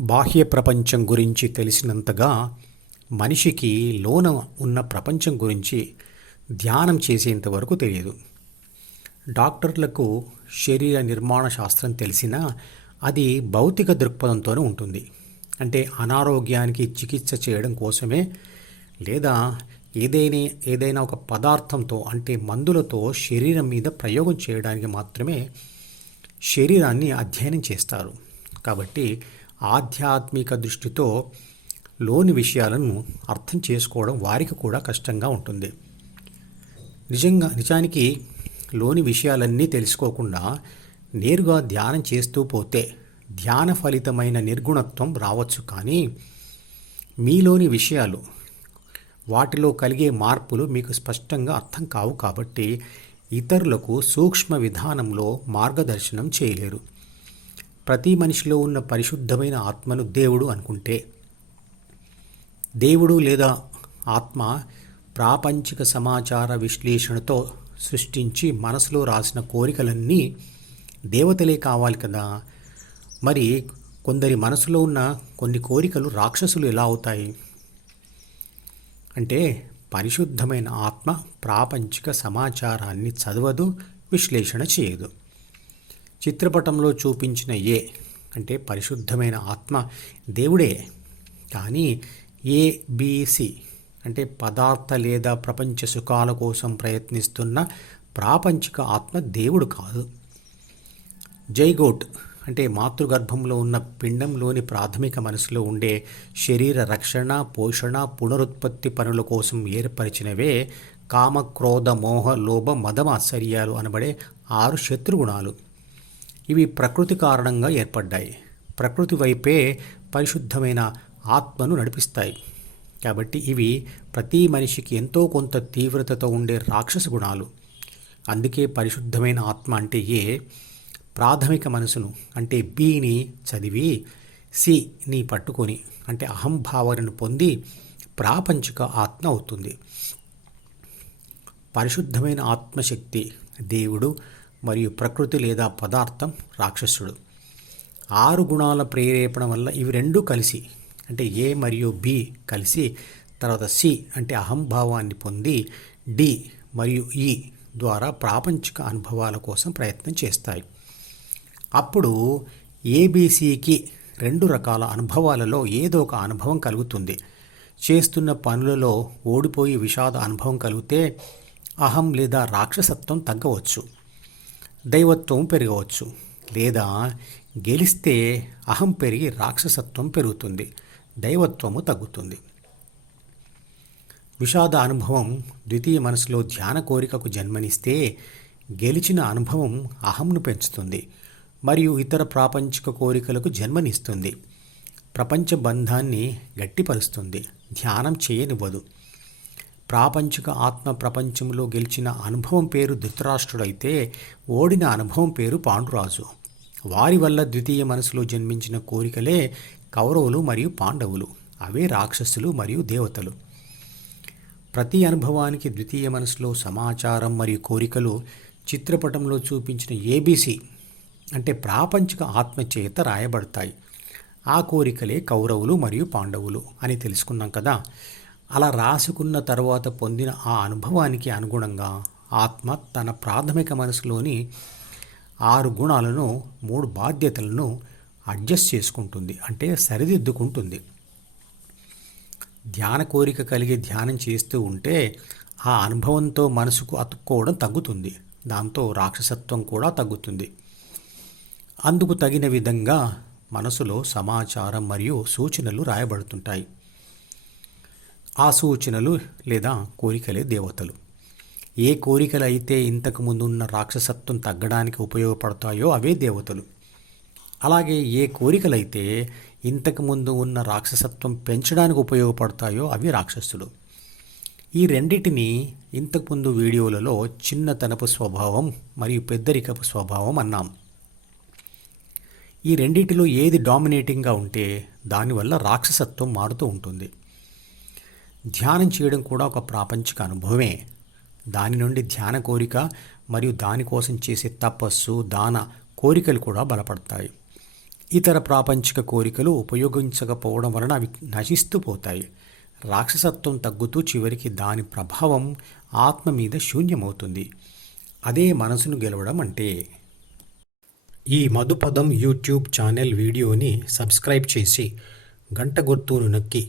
బాహ్య ప్రపంచం గురించి తెలిసినంతగా మనిషికి లోన ఉన్న ప్రపంచం గురించి ధ్యానం చేసేంత వరకు తెలియదు. డాక్టర్లకు శరీర నిర్మాణ శాస్త్రం తెలిసినా అది భౌతిక దృక్పథంతోనే ఉంటుంది. అంటే అనారోగ్యానికి చికిత్స చేయడం కోసమే లేదా ఏదైనా ఏదైనా ఒక పదార్థంతో అంటే మందులతో శరీరం మీద ప్రయోగం చేయడానికి మాత్రమే శరీరాన్ని అధ్యయనం చేస్తారు. కాబట్టి ఆధ్యాత్మిక దృష్టితో లోని విషయాలను అర్థం చేసుకోవడం వారికి కూడా కష్టంగా ఉంటుంది. నిజంగా నిజానికి లోని విషయాలన్నీ తెలుసుకోకుండా నేరుగా ధ్యానం చేస్తూ పోతే ధ్యాన ఫలితమైన నిర్గుణత్వం రావచ్చు. కానీ మీలోని విషయాలు వాటిలో కలిగే మార్పులు మీకు స్పష్టంగా అర్థం కావు కాబట్టి ఇతరులకు సూక్ష్మ విధానంలో మార్గదర్శనం చేయలేరు. ప్రతి మనిషిలో ఉన్న పరిశుద్ధమైన ఆత్మను దేవుడు అనుకుంటే దేవుడు లేదా ఆత్మ ప్రాపంచిక సమాచార విశ్లేషణతో సృష్టించి మనసులో రాసిన కోరికలన్నీ దేవతలే కావాలి కదా. మరి కొందరి మనసులో ఉన్న కొన్ని కోరికలు రాక్షసులు ఎలా అవుతాయి? అంటే పరిశుద్ధమైన ఆత్మ ప్రాపంచిక సమాచారాన్ని చదవదు విశ్లేషణ చేయదు. చిత్రపటంలో చూపించిన ఏ అంటే పరిశుద్ధమైన ఆత్మ దేవుడే. కానీ ఏబిసి అంటే పదార్థ లేదా ప్రపంచ సుఖాల కోసం ప్రయత్నిస్తున్న ప్రాపంచిక ఆత్మ దేవుడు కాదు. జైగోట్ అంటే మాతృగర్భంలో ఉన్న పిండంలోని ప్రాథమిక మనసులో ఉండే శరీర రక్షణ పోషణ పునరుత్పత్తి పనుల కోసం ఏర్పరిచినవే కామ క్రోధ మోహ లోభ మదమాశ్చర్యాలు అనబడే ఆరు శత్రుగుణాలు. ఇవి ప్రకృతి కారణంగా ఏర్పడ్డాయి. ప్రకృతి వైపే పరిశుద్ధమైన ఆత్మను నడిపిస్తాయి. కాబట్టి ఇవి ప్రతి మనిషికి ఎంతో కొంత తీవ్రతతో ఉండే రాక్షస గుణాలు. అందుకే పరిశుద్ధమైన ఆత్మ అంటే ఏ? ప్రాథమిక మనసును అంటే బిని చదివి సిని పట్టుకొని అంటే అహంభావనను పొంది ప్రాపంచిక ఆత్మ అవుతుంది. పరిశుద్ధమైన ఆత్మశక్తి దేవుడు మరియు ప్రకృతి లేదా పదార్థం రాక్షసుడు. ఆరు గుణాల ప్రేరేపణ వల్ల ఇవి రెండూ కలిసి అంటే ఏ మరియు బి కలిసి తర్వాత సి అంటే అహంభావాన్ని పొంది డి మరియు ఈ ద్వారా ప్రాపంచిక అనుభవాల కోసం ప్రయత్నం చేస్తాయి. అప్పుడు ఏబీసీకి రెండు రకాల అనుభవాలలో ఏదో ఒక అనుభవం కలుగుతుంది. చేస్తున్న పనులలో ఓడిపోయి విషాద అనుభవం కలిగితే అహం లేదా రాక్షసత్వం తగ్గవచ్చు. దైవత్వం పెరగవచ్చు లేదా గెలిస్తే అహం పెరిగి రాక్షసత్వం పెరుగుతుంది దైవత్వము తగ్గుతుంది. విషాద అనుభవం ద్వితీయ మనసులో ధ్యాన కోరికకు జన్మనిస్తే గెలిచిన అనుభవం అహంను పెంచుతుంది మరియు ఇతర ప్రాపంచిక కోరికలకు జన్మనిస్తుంది. ప్రపంచ బంధాన్ని గట్టిపరుస్తుంది ధ్యానం చేయనివ్వదు. ప్రాపంచిక ఆత్మ ప్రపంచంలో గెలిచిన అనుభవం పేరు ధృతరాష్ట్రుడైతే ఓడిన అనుభవం పేరు పాండురాజు. వారి వల్ల ద్వితీయ మనసులో జన్మించిన కోరికలే కౌరవులు మరియు పాండవులు. అవే రాక్షసులు మరియు దేవతలు. ప్రతి అనుభవానికి ద్వితీయ మనసులో సమాచారం మరియు కోరికలు చిత్రపటంలో చూపించిన ఏబీసీ అంటే ప్రాపంచిక ఆత్మ చేత రాయబడతాయి. ఆ కోరికలే కౌరవులు మరియు పాండవులు అని తెలుసుకున్నాం కదా. అలా రాసుకున్న తర్వాత పొందిన ఆ అనుభవానికి అనుగుణంగా ఆత్మ తన ప్రాథమిక మనసులోని ఆరు గుణాలను మూడు బాధ్యతలను అడ్జస్ట్ చేసుకుంటుంది అంటే సరిదిద్దుకుంటుంది. ధ్యాన కోరిక కలిగి ధ్యానం చేస్తూ ఉంటే ఆ అనుభవంతో మనసుకు అతుక్కోవడం తగ్గుతుంది. దాంతో రాక్షసత్వం కూడా తగ్గుతుంది. అందుకు తగిన విధంగా మనసులో సమాచారం మరియు సూచనలు రాయబడుతుంటాయి. ఆసూచనలు లేదా కోరికలే దేవతలు. ఏ కోరికలు అయితే ఇంతకు ముందు ఉన్న రాక్షసత్వం తగ్గడానికి ఉపయోగపడతాయో అవే దేవతలు. అలాగే ఏ కోరికలైతే ఇంతకుముందు ఉన్న రాక్షసత్వం పెంచడానికి ఉపయోగపడతాయో అవి రాక్షసులు. ఈ రెండింటిని ఇంతకుముందు వీడియోలలో చిన్నతనపు స్వభావం మరియు పెద్దరికపు స్వభావం అన్నాం. ఈ రెండింటిలో ఏది డామినేటింగ్గా ఉంటే దానివల్ల రాక్షసత్వం మారుతూ ఉంటుంది. ధ్యానం చేయడం కూడా ఒక ప్రాపంచిక అనుభవమే. దాని నుండి ధ్యాన కోరిక మరియు దానికోసం చేసే తపస్సు దాన కోరికలు కూడా బలపడతాయి. ఇతర ప్రాపంచిక కోరికలు ఉపయోగించకపోవడం వలన అవి నశిస్తూ పోతాయి. రాక్షసత్వం తగ్గుతూ చివరికి దాని ప్రభావం ఆత్మ మీద శూన్యమవుతుంది. అదే మనసును గెలవడం అంటే. ఈ మధుపదం యూట్యూబ్ ఛానల్ వీడియోని సబ్స్క్రైబ్ చేసి గంట గుర్తును నొక్కి